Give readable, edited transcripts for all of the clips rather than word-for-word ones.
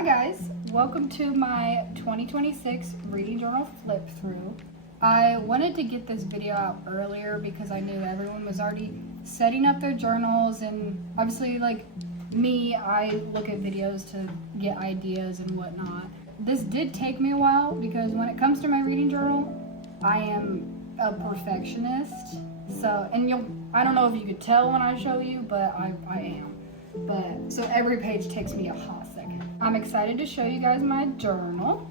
Hi guys, welcome to my 2026 reading journal flip through. I wanted to get this video out earlier because I knew everyone was already setting up their journals, and obviously like me, I look at videos to get ideas and whatnot. This did take me a while because when it comes to my reading journal, I am a perfectionist. I don't know if you could tell when I show you, but I am. So every page takes me a hot second. I'm excited to show you guys my journal.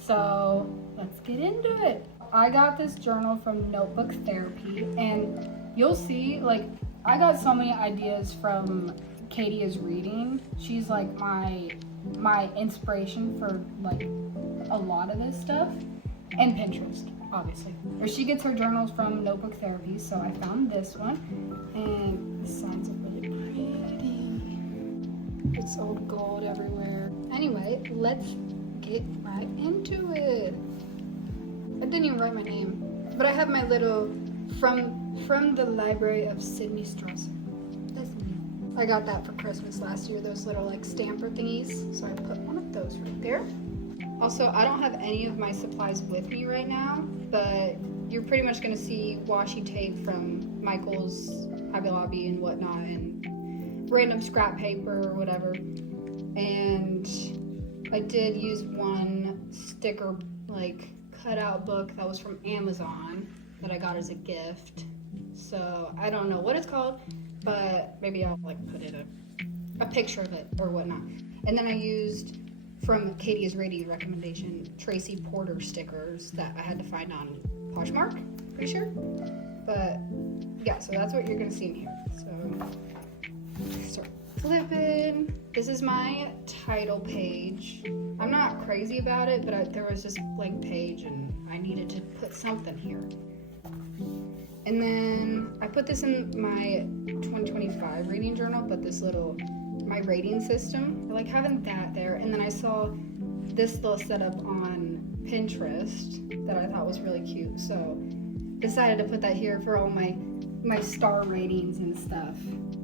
So let's get into it. I got this journal from Notebook Therapy, and you'll see, like, I got so many ideas from Katie is Reading. She's like my inspiration for like a lot of this stuff, and Pinterest, obviously. Or she gets her journals from Notebook Therapy, so I found this one, and the sides are really pretty. It's old gold everywhere. Anyway, let's get right into it. I didn't even write my name, but I have my little from the library of Sydney Strasser. That's me. I got that for Christmas last year, those little like stamper thingies, so I put one of those right there. Also, I don't have any of my supplies with me right now, but you're pretty much gonna see washi tape from Michael's, Hobby Lobby and whatnot, and random scrap paper or whatever. And I did use one sticker, like, cutout book that was from Amazon that I got as a gift. So I don't know what it's called, but maybe I'll like put in a picture of it or whatnot. And then I used, from Katie is Reading recommendation, Tracy Porter stickers that I had to find on Poshmark, pretty sure. But yeah, so that's what you're gonna see in here. So start flipping. This is my title page. I'm not crazy about it, but there was this blank page and I needed to put something here. And then I put this in my 2025 reading journal, but my rating system, I like having that there. And then I saw this little setup on Pinterest that I thought was really cute. So decided to put that here for all my star ratings and stuff.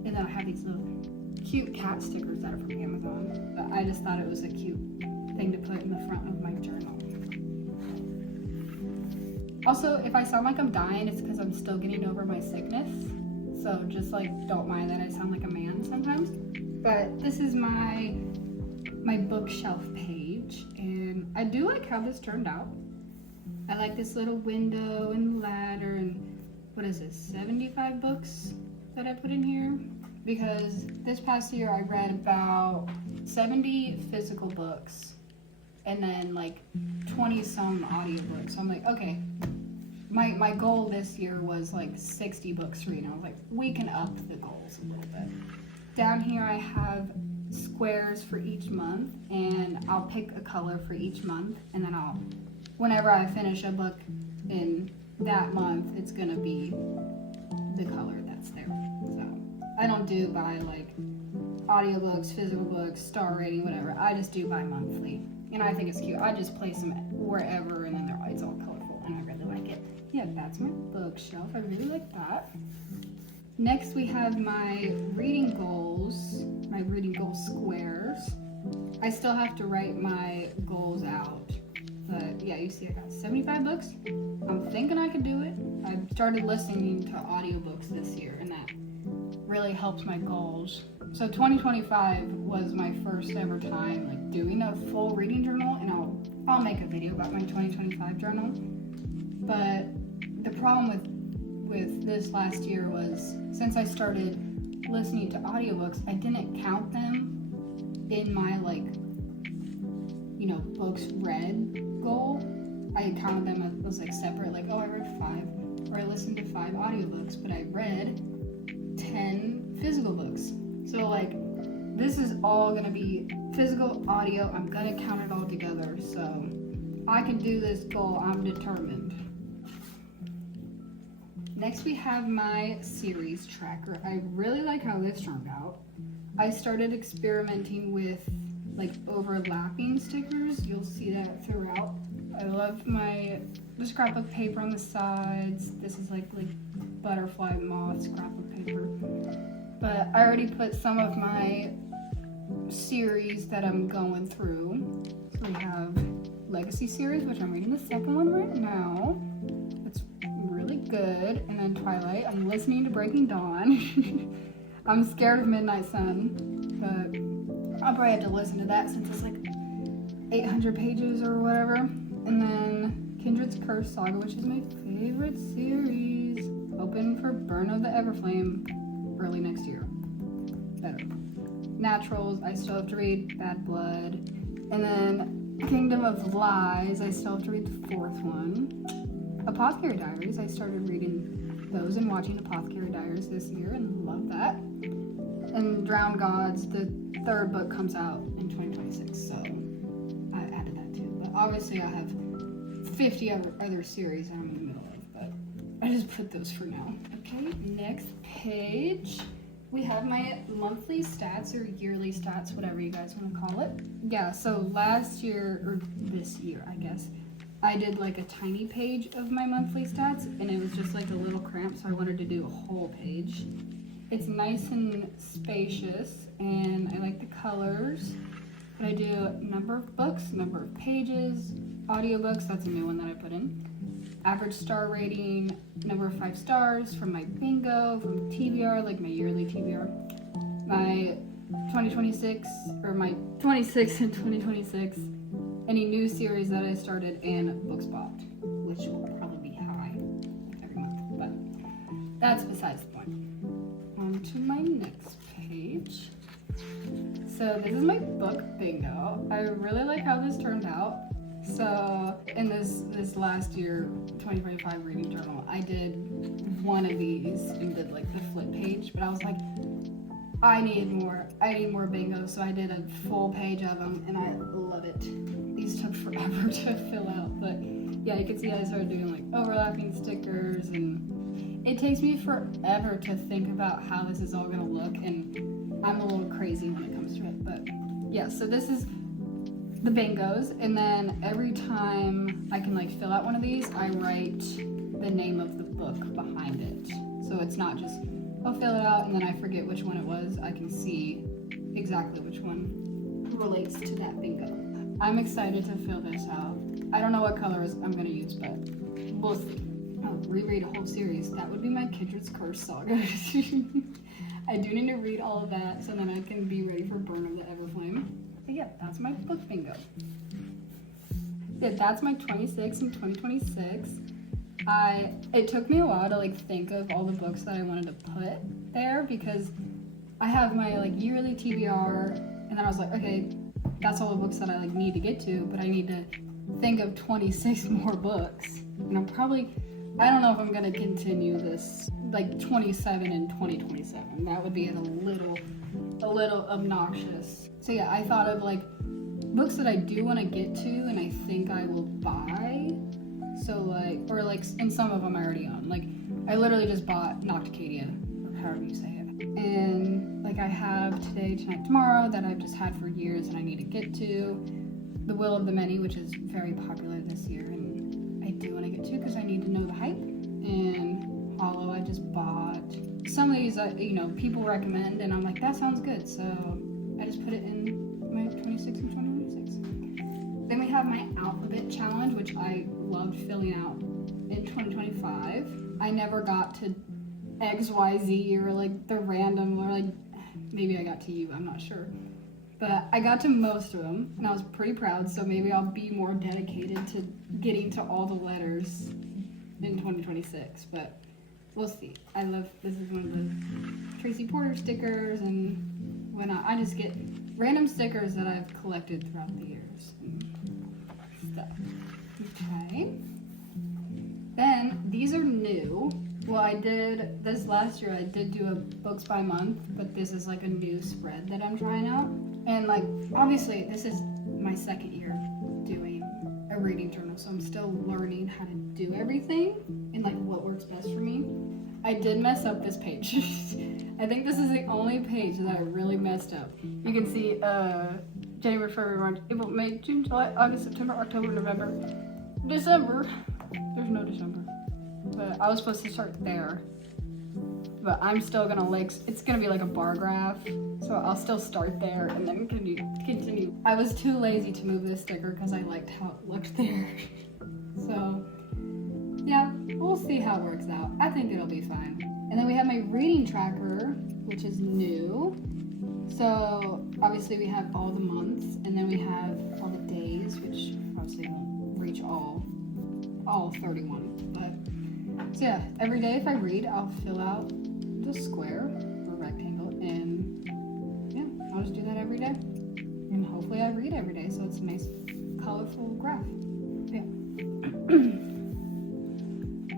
And then I have these little cute cat stickers that are from Amazon. But I just thought it was a cute thing to put in the front of my journal. Also, if I sound like I'm dying, it's because I'm still getting over my sickness. So just like, don't mind that I sound like a man sometimes. But this is my bookshelf page, and I do like how this turned out. I like this little window and ladder, and what is this, 75 books that I put in here? Because this past year I read about 70 physical books and then like 20 some audiobooks. So I'm like, okay, my goal this year was like 60 books to read. And I was like, we can up the goals a little bit. Down here I have squares for each month, and I'll pick a color for each month, and then whenever I finish a book in that month, it's gonna be the color that's there. So I don't do by like audiobooks, physical books, star rating, whatever. I just do by monthly, and I think it's cute. I just place them wherever, and then it's all colorful, and I really like it. Yeah, that's my bookshelf. I really like that. Next, we have my reading goals squares. I still have to write my goals out, but yeah, you see I got 75 books. I'm thinking I could do it. I started listening to audiobooks this year, and that really helps my goals. So 2025 was my first ever time like doing a full reading journal, and I'll make a video about my 2025 journal. But the problem with this last year was, since I started listening to audiobooks, I didn't count them in my books read goal. I counted them as like separate, like, oh, I read 5, or I listened to 5 audiobooks, but I read 10 physical books. So like, this is all gonna be physical, audio. I'm gonna count it all together, so I can do this goal. I'm determined. Next, we have my series tracker. I really like how this turned out. I started experimenting with like overlapping stickers. You'll see that throughout. I love the scrapbook paper on the sides. This is like butterfly moth scrapbook paper. But I already put some of my series that I'm going through. So we have Legacy series, which I'm reading the second one right now. It's really good. And then Twilight. I'm listening to Breaking Dawn. I'm scared of Midnight Sun, but I'll probably have to listen to that since it's like 800 pages or whatever. And then Kindred's Curse Saga, which is my favorite series. Hoping for Burn of the Everflame early next year. Better. Naturals, I still have to read Bad Blood. And then Kingdom of Lies, I still have to read the fourth one. Apothecary Diaries, I started reading those and watching Apothecary Diaries this year and love that. And Drowned Gods, the third book comes out in 2026, so I added that too. But obviously I have 50 other series I'm in the middle of, but I just put those for now. Okay, next page. We have my monthly stats or yearly stats, whatever you guys want to call it. Yeah, so last year, or this year, I guess, I did like a tiny page of my monthly stats, and it was just like a little cramped, so I wanted to do a whole page. It's nice and spacious, and I like the colors. But I do number of books, number of pages, audiobooks, that's a new one that I put in. Average star rating, number of 5 stars from my bingo, from TBR, like my yearly TBR. My 2026, or my 26 and 2026, any new series that I started, and books bought, which will probably be high every month, but that's besides the point. On to my next page. So this is my book bingo. I really like how this turned out. So in this last year, 2025 reading journal, I did one of these and did like the flip page, but I was like, I need more bingo, so I did a full page of them, and I love it. These took forever to fill out, but yeah, you can see I started doing like overlapping stickers, and it takes me forever to think about how this is all gonna look, and I'm a little crazy when it comes to it, but yeah, so this is the bingos, and then every time I can like fill out one of these, I write the name of the book behind it. So it's not just, I'll fill it out and then I forget which one it was. I can see exactly which one relates to that bingo. I'm excited to fill this out. I don't know what colors I'm gonna use, but we'll see. Oh, reread a whole series. That would be my Kindred's Curse Saga. I do need to read all of that so then I can be ready for Burn of the Everflame. But yeah, that's my book bingo. Yeah, that's my 26 and 2026. It took me a while to like think of all the books that I wanted to put there because I have my like yearly TBR, and then I was like, okay, that's all the books that I like need to get to, but I need to think of 26 more books. And I don't know if I'm gonna continue this like 27 and 2027. That would be a little obnoxious. So yeah, I thought of like books that I do want to get to and I think I will buy. So like, or like, and some of them I already own. Like, I literally just bought Nocticadia, or however you say it. And like I have Today, Tonight, Tomorrow that I've just had for years and I need to get to. The Will of the Many, which is very popular this year and I do want to get to because I need to know the hype. And Hollow, I just bought. Some of these, people recommend and I'm like, that sounds good. So I just put it in my 26 and 2026. Then we have my alphabet challenge, which I loved filling out in 2025. I never got to XYZ or like the random, or like maybe I got to U, I'm not sure. But I got to most of them and I was pretty proud, so maybe I'll be more dedicated to getting to all the letters in 2026, but we'll see. This is one of the Tracy Porter stickers and whatnot. I just get random stickers that I've collected throughout the years and stuff. Okay. Then these are new. Well, this last year I did do a books by month, but this is like a new spread that I'm trying out. And like, obviously this is my second year doing a reading journal, so I'm still learning how to do everything and like what works best for me. I did mess up this page. I think this is the only page that I really messed up. You can see January, February, March, April, May, June, July, August, September, October, November, December. There's no December. But I was supposed to start there. but I'm still gonna it's gonna be like a bar graph, so I'll still start there and then continue. I was too lazy to move this sticker because I liked how it looked there. So yeah, we'll see how it works out. I think it'll be fine. And then we have my reading tracker, which is new. So obviously we have all the months, and then we have all the days, which obviously won't reach all 31. But so yeah, every day if I read, I'll fill out the square or rectangle, and yeah, I'll just do that every day. And hopefully I read every day, so it's a nice colorful graph. Yeah.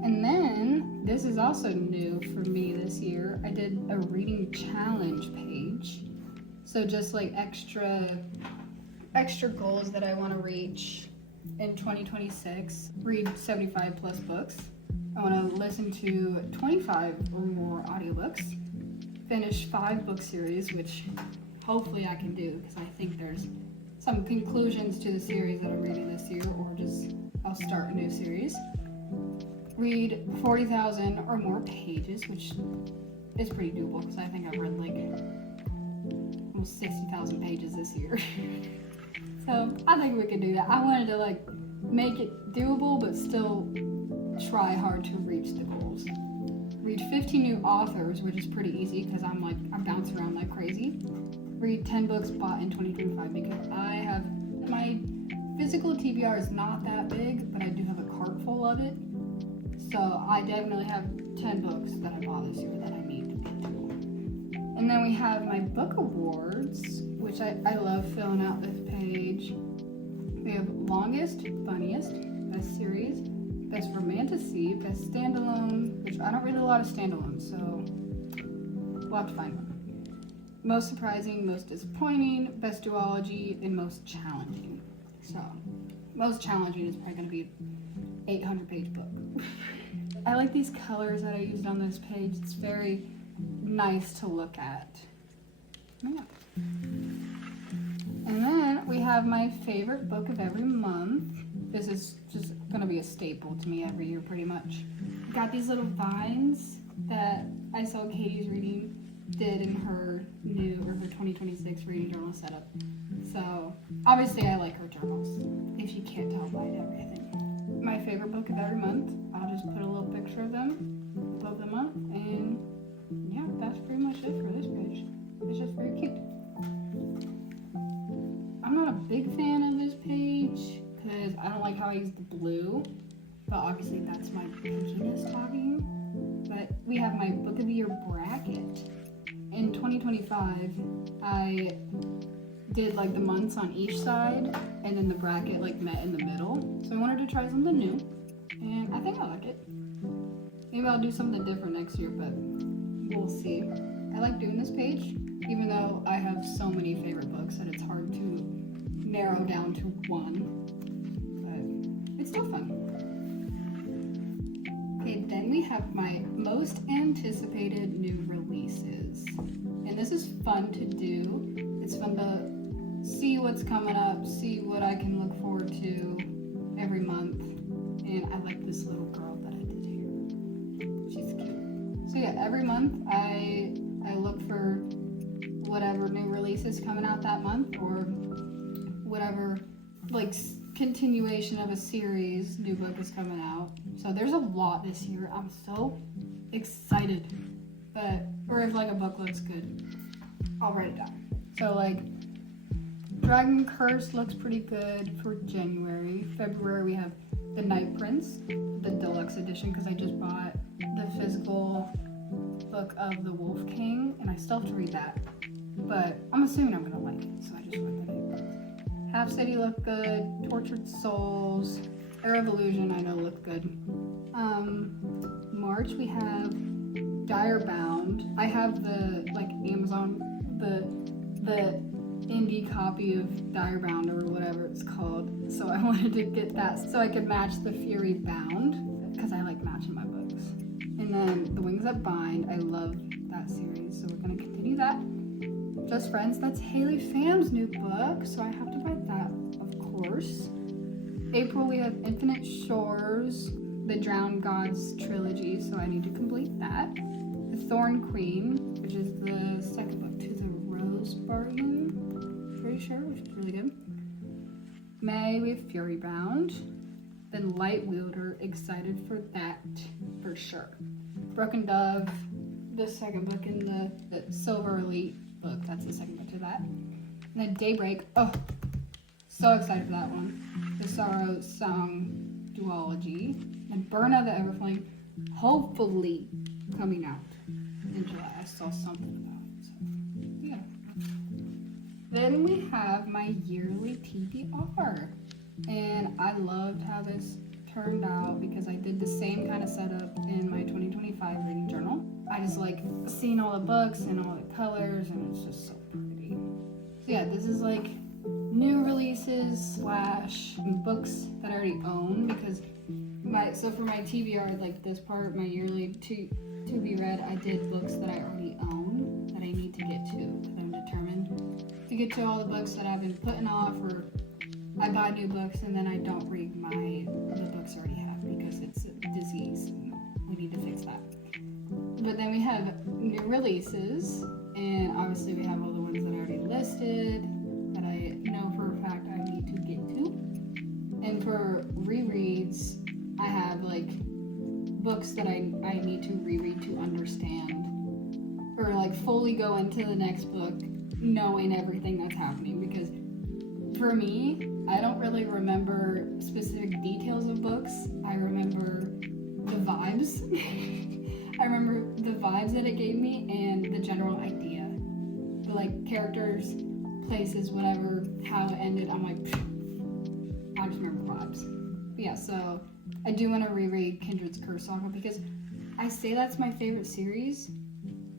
And then this is also new for me this year. I did a reading challenge page. So just like extra goals that I want to reach in 2026. Read 75 plus books. I want to listen to 25 or more audiobooks. Finish 5 book series, which hopefully I can do because I think there's some conclusions to the series that I'm reading this year, or just I'll start a new series. Read 40,000 or more pages, which is pretty doable because I think I've read like almost 60,000 pages this year. So I think we can do that. I wanted to like make it doable, but still try hard to reach the goals. Read 15 new authors, which is pretty easy because I'm bouncing around like crazy. Read 10 books bought in 2025 because I have my physical TBR is not that big, but I do have a cart full of it. So I definitely have 10 books that I bought this year that I need to get to. And then we have my book awards, which I love filling out this page. We have longest, funniest, best series, best romantasy, best standalone, which I don't read a lot of standalones, so we'll have to find one. Most surprising, most disappointing, best duology, and most challenging. So most challenging is probably going to be 800-page book. I like these colors that I used on this page. It's very nice to look at. Yeah. And then we have my favorite book of every month. This is just going to be a staple to me every year pretty much. Got these little vines that I saw Katie's did in her 2026 reading journal setup. So obviously I like her journals, if you can't tell by everything. My favorite book of every month, I'll just put a little picture of them above the month, and yeah, that's pretty much it for this page. It's just very cute. I'm not a big fan of this page because I don't like how I use the blue, but obviously that's my pickiness talking. But we have my book of the year bracket. In 2025, I did like the months on each side, and then the bracket like met in the middle. So I wanted to try something new, and I think I like it. Maybe I'll do something different next year, but we'll see. I like doing this page, even though I have so many favorite books that it's hard to narrow down to one, but it's still fun. Okay, then we have my most anticipated new releases. And this is fun to do. It's fun to see what's coming up, see what I can look forward to every month. And I like this little girl that I did here. She's cute. So yeah, every month I look for whatever new release is coming out that month, or whatever like continuation of a series new book is coming out. So there's a lot this year. I'm so excited. Or if like a book looks good, I'll write it down. So like Dragon Curse looks pretty good for January. February we have The Night Prince, the deluxe edition, because I just bought the physical book of The Wolf King, and I still have to read that. But I'm assuming I'm gonna like it, so I just read The Night Prince. Half City looked good. Tortured Souls, Era of Illusion I know looked good. March we have Direbound. I have the like Amazon the indie copy of Direbound or whatever it's called. So I wanted to get that so I could match the Fury Bound because I like matching my books. And then The Wings That Bind. I love that series, so we're gonna continue that. Just Friends. That's Haley Pham's new book, so I have to buy that, of course. April we have Infinite Shores, the Drowned Gods trilogy, so I need to complete that. The Thorn Queen, which is the second book to the Rose Bargain, pretty sure, which is really good. May with Fury Bound. Then Light Wielder, excited for that for sure. Broken Dove, the second book in the Silver Elite book, that's the second book to that. And then Daybreak, oh, so excited for that one. The Sorrow Song duology. And Burn of the Everflame, hopefully coming out in July. I saw something about it, so yeah. Then we have my yearly TBR. And I loved how this turned out because I did the same kind of setup in my 2025 reading journal. I just like seeing all the books and all the colors, and it's just so pretty. So yeah, this is like new releases / books that I already own, because for my TBR, like this part, my yearly to be read, I did books that I already own that I need to get to. I'm determined to get to all the books that I've been putting off, or I buy new books and then I don't read the books I already have because it's a disease and we need to fix that. But then we have new releases, and obviously we have all the ones that I already listed that I know for a fact I need to get to. And for rereads, I have like books that I need to reread to understand, or like fully go into the next book knowing everything that's happening, because for me, I don't really remember specific details of books. I remember the vibes. I remember the vibes that it gave me and the general idea. But like characters, places, whatever, how it ended, I'm like, I just remember the vibes. But yeah, so I do want to reread Kindred's Curse Saga, because I say that's my favorite series,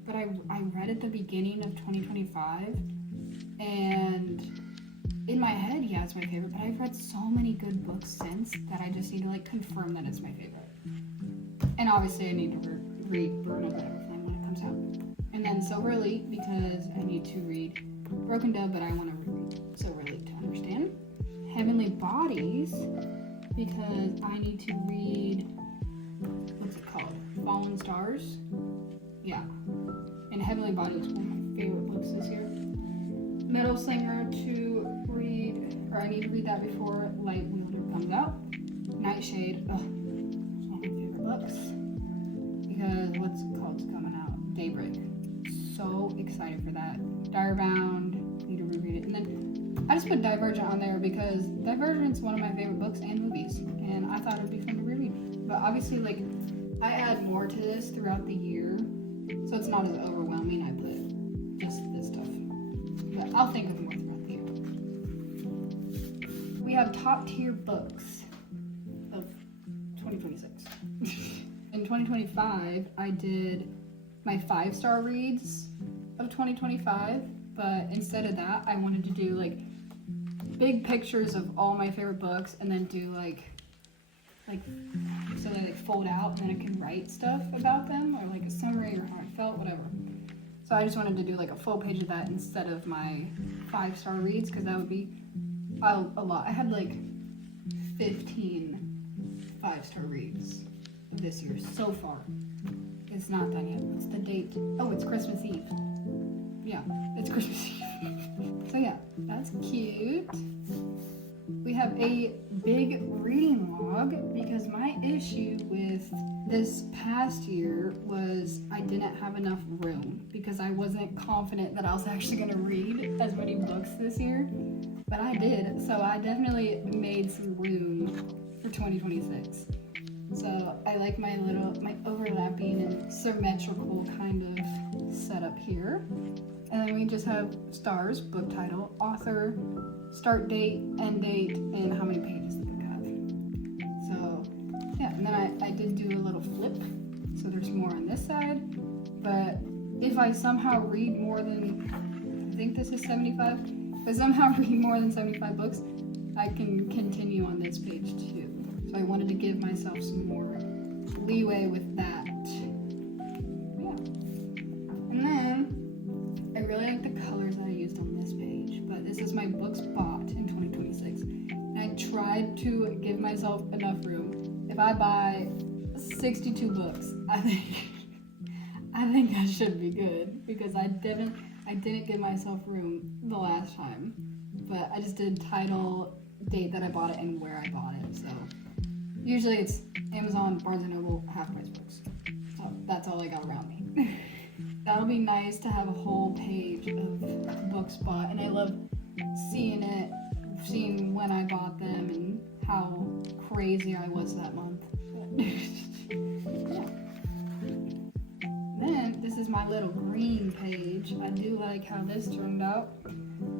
but I read at the beginning of 2025, and in my head, yeah, it's my favorite, but I've read so many good books since that I just need to like confirm that it's my favorite. And obviously I need to read Burn of the Everflame when it comes out. And then Silver Elite, because I need to read Broken Dove, but I want to reread Silver Elite to understand. Heavenly Bodies, because I need to read, what's it called? Fallen Stars? Yeah. And Heavenly Bodies is one of my favorite books this year. Metal Singer to read, or I need to read that before Light Wielder comes out. Nightshade, it's one of my favorite books, because what's it called is coming out? Daybreak. So excited for that. Direbound, need to reread it. And then I just put Divergent on there because Divergent's one of my favorite books and movies, and I thought it'd be fun to reread. But obviously, like, I add more to this throughout the year, so it's not as overwhelming. I put just this stuff. But I'll think of more throughout the year. We have top tier books of 2026. In 2025, I did my 5-star reads of 2025, but instead of that, I wanted to do like big pictures of all my favorite books, and then do like so they like fold out, and then I can write stuff about them, or like a summary, or how I felt, whatever. So I just wanted to do like a full page of that instead of my 5-star reads, because that would be a lot. I had like 15 5-star reads this year so far. It's not done yet. What's the date? Oh, it's Christmas Eve. Yeah, it's Christmas Eve. So yeah, that's cute. We have a big reading log, because my issue with this past year was I didn't have enough room, because I wasn't confident that I was actually going to read as many books this year, but I did. So I definitely made some room for 2026. So I like my overlapping and symmetrical kind of setup here. And then we just have stars, book title, author, start date, end date, and how many pages the book have. So yeah, and then I did do a little flip, so there's more on this side. But if I somehow read more than, I think this is 75, if I somehow read more than 75 books, I can continue on this page too. So I wanted to give myself some more leeway with that. Yeah. And then I really like the colors that I used on this page, but this is my books bought in 2026. And I tried to give myself enough room. If I buy 62 books, I think I think that should be good because I didn't give myself room the last time. But I just did title, date that I bought it, and where I bought it. So usually it's Amazon, Barnes & Noble, half-price books. So that's all I got around me. That'll be nice to have a whole page of books bought, and I love seeing when I bought them and how crazy I was that month. Yeah. Then this is my little green page. I do like how this turned out.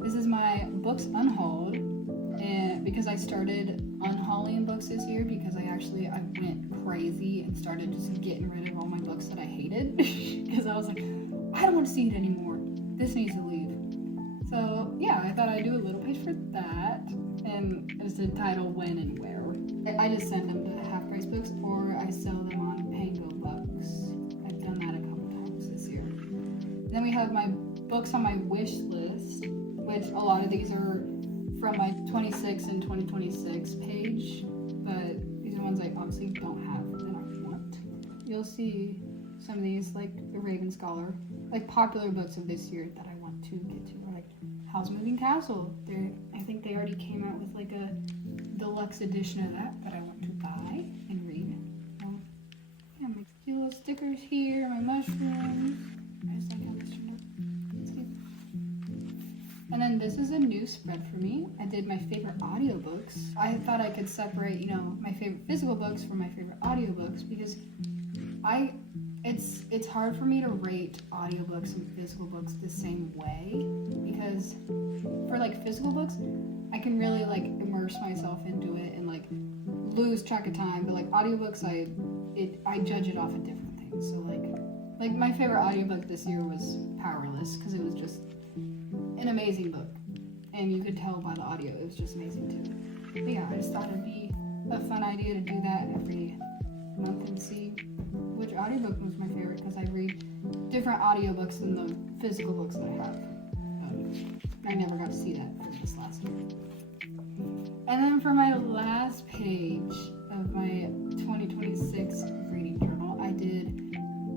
This is my books unhauled, and because I started unhauling books this year because I went crazy and started just getting rid of all my books that I hated because I was like, I don't want to see it anymore. This needs to leave. So yeah, I thought I'd do a little page for that, and it was the title, when and where. I just send them to half-price books or I sell them on Pango Books. I've done that a couple times this year. Then we have my books on my wish list, which a lot of these are from my 26 and 2026 page, but these are ones I obviously don't have and I want. You'll see some of these, like the Raven Scholar, like popular books of this year that I want to get to, or like Howl's Moving Castle. I think they already came out with like a deluxe edition of that I want to buy and read. Yeah, my cute little stickers here, my mushrooms. I just like how this turned out. It's cute. And then this is a new spread for me. I did my favorite audiobooks. I thought I could separate, my favorite physical books from my favorite audiobooks because it's hard for me to rate audiobooks and physical books the same way because for like physical books, I can really like immerse myself into it and like lose track of time, but like audiobooks, I judge it off of different things. So like my favorite audiobook this year was Powerless because it was just an amazing book, and you could tell by the audio it was just amazing too. But yeah, I just thought it'd be a fun idea to do that every month and see which audiobook was my favorite because I read different audiobooks than the physical books that I have. I never got to see that for this last year. And then for my last page of my 2026 reading journal, I did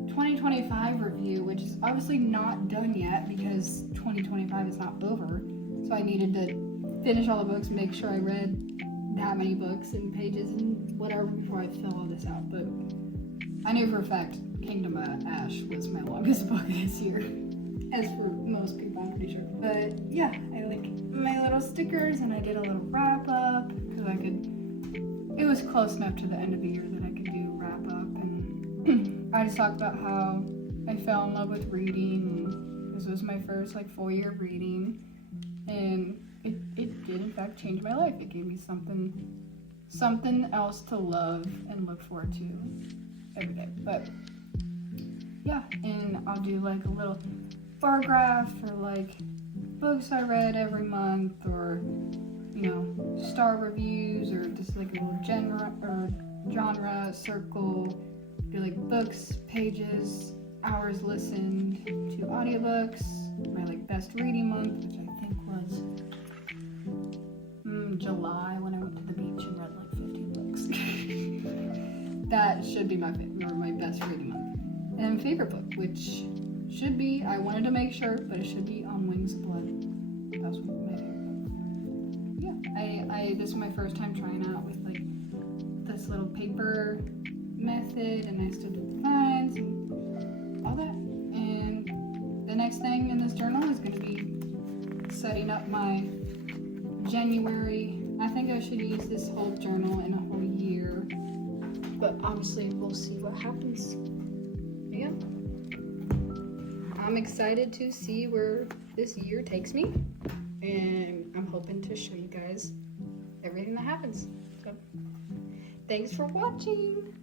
2025 review, which is obviously not done yet because 2025 is not over. So I needed to finish all the books, make sure I read that many books and pages and whatever before I fill all this out. But I knew for a fact Kingdom of Ash was my longest book this year, as for most people, I'm pretty sure. But yeah, I like my little stickers and I did a little wrap up because it was close enough to the end of the year that I could do wrap up. And I just talked about how I fell in love with reading. And this was my first full year of reading, and it did in fact change my life. It gave me something else to love and look forward to every day. But yeah, and I'll do a little bar graph for books I read every month, or star reviews, or just a little genre circle. Do books, pages, hours listened to audiobooks, my best reading month, which I think was July, when I went to the beach and read 15 books. That should be my best reading month. And favorite book, which should be, I wanted to make sure, but it should be On Wings of Blood. That was my favorite book. Yeah, this was my first time trying out with this little paper method, and I still did the lines and all that. And the next thing in this journal is going to be setting up my January. I think I should use this whole journal in a whole year, but obviously we'll see what happens. Yeah, I'm excited to see where this year takes me, and I'm hoping to show you guys everything that happens. So thanks for watching.